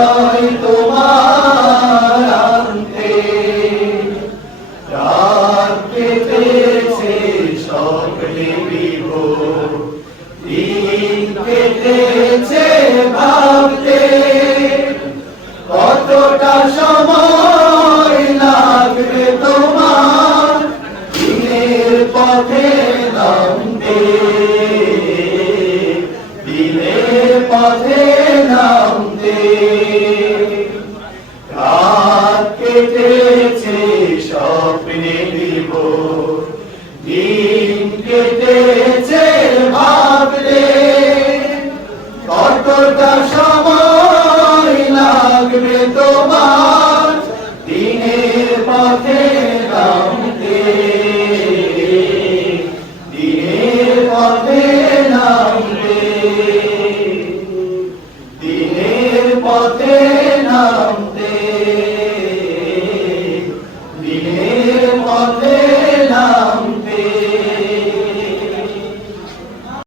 হৃদয় তোমার আনতে রাত কেটেছে স্বপ্নে বিভোর দিন কেটেছে ভাবতে কতটা সময় লাগবে তোমার দিনের পথে নামতে দিনের পথে নামতে রাত কেটেছে স্বপ্নে বিভোর দিন কেটেছে ভাবলে কতটা সময় লাগবে তোমার দিনের পথে